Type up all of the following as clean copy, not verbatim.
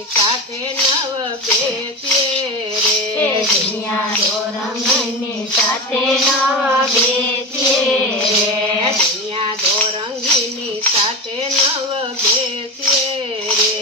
રંગીની સાથે નવ બેસીએ રે દુનિયા તો રંગીની સાથે નવ બેસીએ રે દુનિયા તો રંગીની સાથે નવ બેસીએ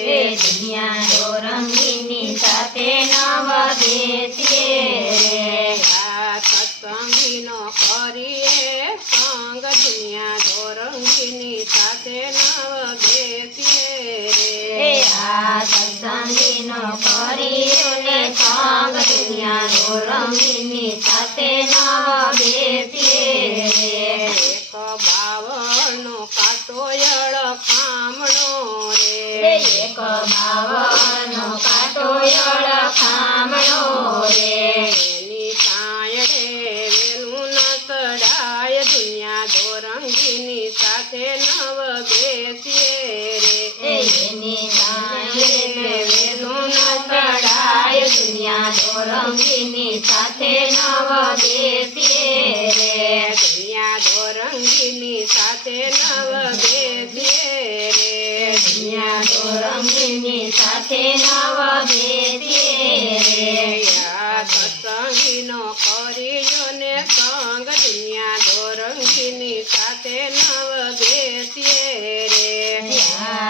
રે દુનિયા તો રંગીની સાથે નવ બેસીએ રે આ સત્સંગીનો કરીએ સંગ દુનિયા તો રંગીની સાથે નવ બેસીએ રે આ સત્સંગીનો કર્યો ને સંગ દુનિયા તો રંગીની સાથે નવ બેસીએ રે એક બાવળનો કાટોયળ ખામણો રે એક બાવનો કાટોયળ ખામણો રે એની કાંયડે વેલું ન ચડાય દુનિયા દોરંગીની સાથે નવ બેસીએ રે એની સાંજે વેલું ન ચડાય દુનિયા તો રંગીની સાથે નવ બેસીએ રે દુનિયા દોરંગીની સાથે નવ બેસીએ રે દુનિયા તો રંગીની સાથે નવ બેસીએ રે આ સત્સંગીનો કરીયો ને સંગ દુનિયા દોરંગીની સાથે નવ બેસીએ રે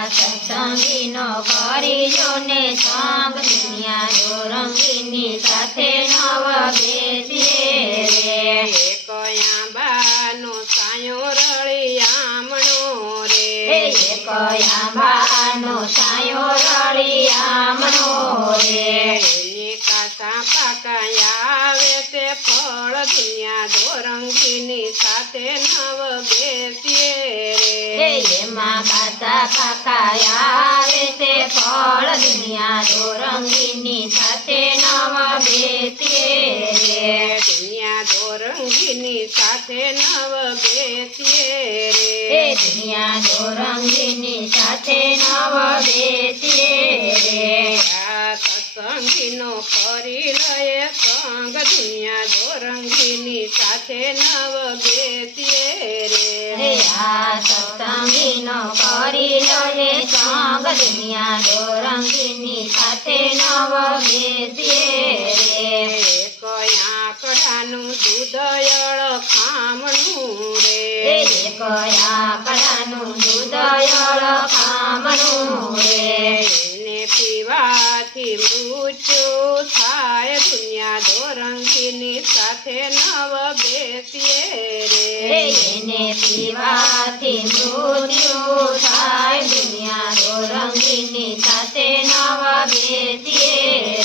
સત્સંગીનો કરીજો ને સંગ દુનિયા તો રંગીની સાથે નવ બેસીએ રે એક આંબાનો સાયો રળી આમણો રે એક આંબાનો સાયો રળી આમણો રે એની કાસા પાકા આવે છે ફળ દુનિયા દોરંગીની સાથે નવ બેસીએ રે એમાં કાચા પાકા આવે તે ફળ દુનિયા તો રંગીની સાથે નવ બેસીએ રે દુનિયા દોરંગીની સાથે નવ બેસીએ રે દુનિયા તો રંગીની સાથે નવ બેસીએ રે આ સત્સંગીનો કરી લયે સંગ દુનિયા દોરંગીની સાથે નવ બેસીએ રે આ સત્સંગીનો કરી લે સંગ દુનિયા તો રંગીની સાથે નવ બેસીએ રે એક આંકડાનું દૂધયળ ખામણું રે એક આકડાનું દૂધયળ ખામણું રે એને પીવાથી મૃત્યુ થાય દુનિયા દોરંગીની સાથે નવ બેસીએ રે એને પીવાથી મૃત્યુ થાય દુનિયા તો રંગીની સાથે નવ બેસીએ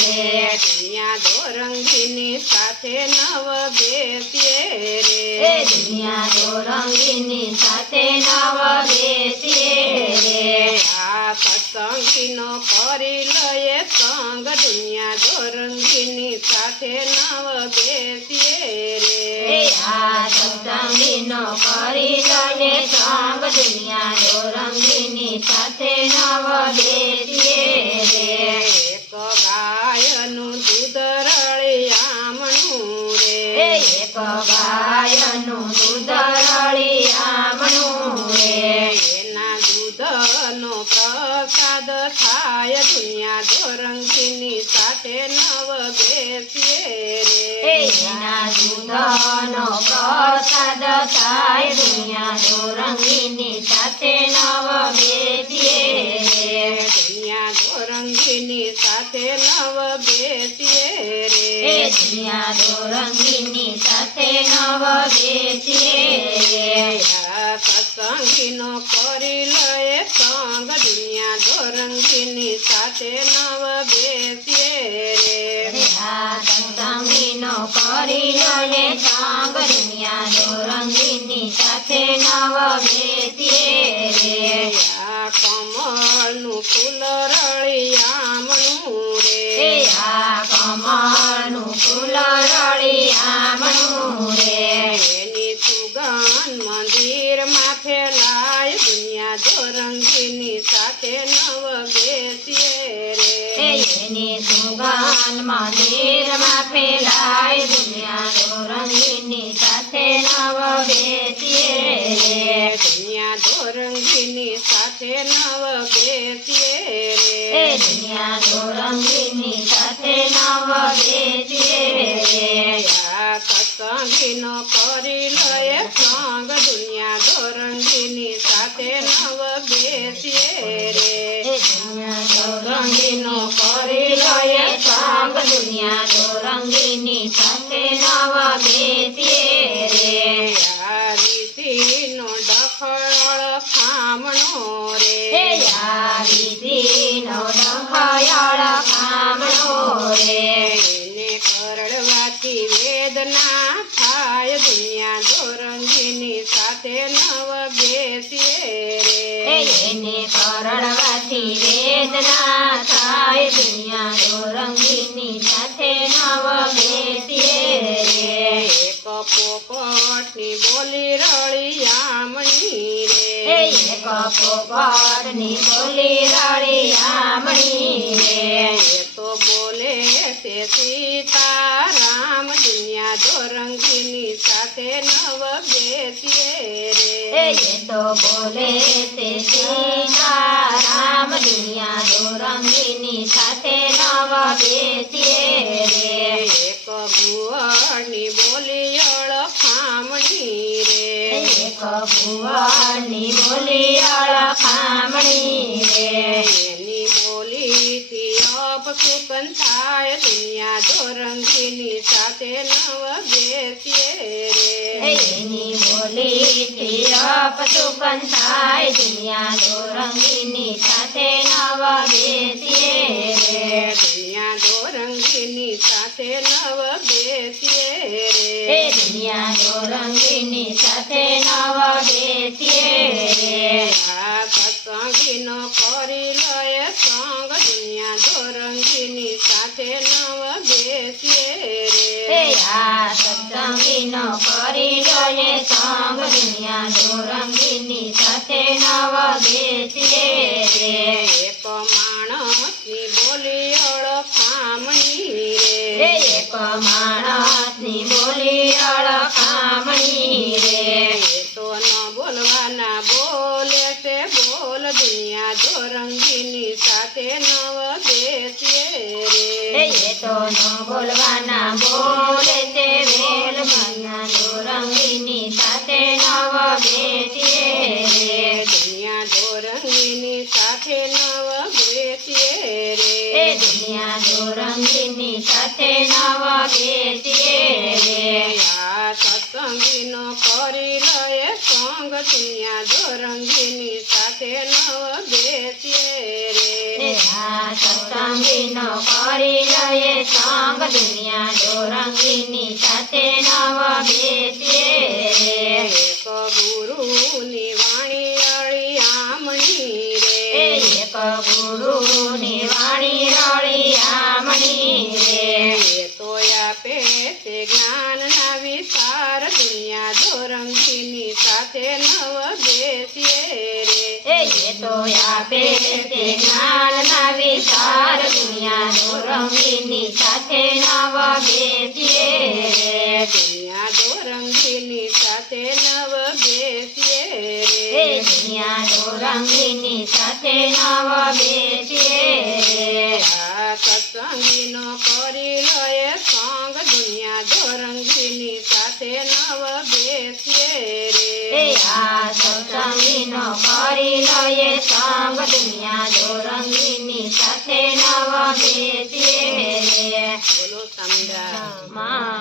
રે દુનિયા દોરંગીની સાથે નવ બેસીએ રે દુનિયા તો રંગીની સાથે નવ બેસીએ રે આ સત્સંગીનો કરી લયે સંગ દુનિયા દોરંગીની સાથે નવ બેસીએ રે આ સત્સંગીનો કરી લે સંગ દુનિયા તો રંગીની સાથે નવ બેસીએ રે એક ગાયનું દૂધ રળી આમણું રે એક ગાયનું દૂધ રળી આમણું રે એના દૂધનો પ્રસાદ થાય દુનિયા દોરંગીની સાથે નવ બેસીએ રે એના દૂધનો પ્રસાદ થાય દુનિયા તો રંગીની સાથે નવ બેસીએ રે દુનિયા દોરંગીની સાથે નવ બેસીએ રે દુનિયા તો રંગીની સાથે નવ બેસીએ રે આ સત્સંગીનો કરી લયે સંગ દુનિયા દોરંગીની સાથે નવ બેસીએ રે આ સત્સંગીનો કરી લે સંગ દુનિયા તો રંગીની સાથે નવ બેસીએ રે આ કમળનું ફૂલ રળી આમણું રે આ કમળનું ફૂલ રળી આમણું રે એની સુગંધ મંદિરમાં ફેલાય દુનિયા દોરંગીની સાથે નવ બેસીએ રે એની સુગંધ મંદિરમાં ફેલાય દુનિયા તો રંગીની સાથે નવ બેસીએ રે દુનિયા દોરંગીની સાથે નવ બેસીએ રે દુનિયા દોરંગીની સાથે નવ બેસીએ રે આ સત્સંગીનો કરી લયે સંગ દુનિયા દોરંગીની સાથે નવ બેસીએ રે દોરંગીનો કરી લયે સંગ દુનિયા દોરંગીની સાથે નવ બેસીએ રે આ રીતિનો ડખળ ખામણો હે રે યારીનો ડખયાળ કામણો રે એને કરડવાથી વેદના થાય દુનિયા દોરંગીની સાથે નવ બેસીએ હે રે એને કરડવાથી વેદના થાય દુનિયા દોરંગીની સાથે નવ બેસીએ રે એક પોપટની બોલી રળિયામણી હે રે એક પોપટની બોલી રળિયામણી રે એ તો બોલે છે સીતારામ દુનિયા દોરંગીની સાથે નવ બેસીએ હે રે એ તો બોલે તે સીતારામ દુનિયા દોરંગીની સાથે નવ બેસીએ રે એક ભુવરની બોલી અળખામણી રે એક ભુવનની બોલી અળખામણી રે એની બોલીથી અપસુકન થાય દુનિયા દોરંગીની સાથે નવ બેસીએ રે એની બોલીથી અપસુકન થાય દુનિયા દોરંગીની સાથે નવ બેસીએ રે દુનિયા દોરંગીની સાથે નવ બેસીએ હે રે દુનિયા દોરંગીની સાથે નવ બેસીએ રે આ સત્સંગીનો કરી લયે સંગ દુનિયા દોરંગીની સાથે નવ બેસીએ હે રે આ સત્સંગીનો કરી લયે સંગ દુનિયા દોરંગીની સાથે નવ બેસીએ રે એક માણસની બોલી અળખામણી હે રે એક માણસની બોલી અળખામણી રે એ તો ન બોલવાના બોલે છે બોલ દુનિયા દોરંગીની સાથે નવ બેસીએ હે રે એ તો ન બોલવાના બોલે તે વેલ દુનિયા દોરંગીની સાથે નવ બેસીએ રે દુનિયા દોરંગીની સાથે નવ બેસીએ હે રે દુનિયા દોરંગીની સાથે નવ બેસીએ રે આ સત્સંગીનો કરી લયે સંગ દુનિયા દોરંગીની સાથે નવ બેસીએ હે રે આ સત્સંગીનો કરી લયે સંગ દુનિયા દોરંગીની સાથે નવ બેસીએ રે એક ગુરુની વાણી અળિયામણી હે રે એક ગુરુની વાણી રળિયામણી રે એ તો આપે છે જ્ઞાનના વિચાર દુનિયા દોરંગીની સાથે નવ બેસીએ રે એ તો આપે તે જ્ઞાનના વિચાર દુનિયા દોરંગીની સાથે નવ બેસીએ રે દુનિયા દોરંગીની સાથે નવ બેસીએ હે રે દુનિયા દોરંગીની સાથે નવ બેસીએ રે આ સત્સંગીનો કરી લયે સંગ દુનિયા દોરંગીની સાથે નવ બેસીએ હે રે આ સત્સંગીનો કરી લયે સંગ દુનિયા દોરંગીની સાથે નવ બેસીએ રે બોલો સમજા મા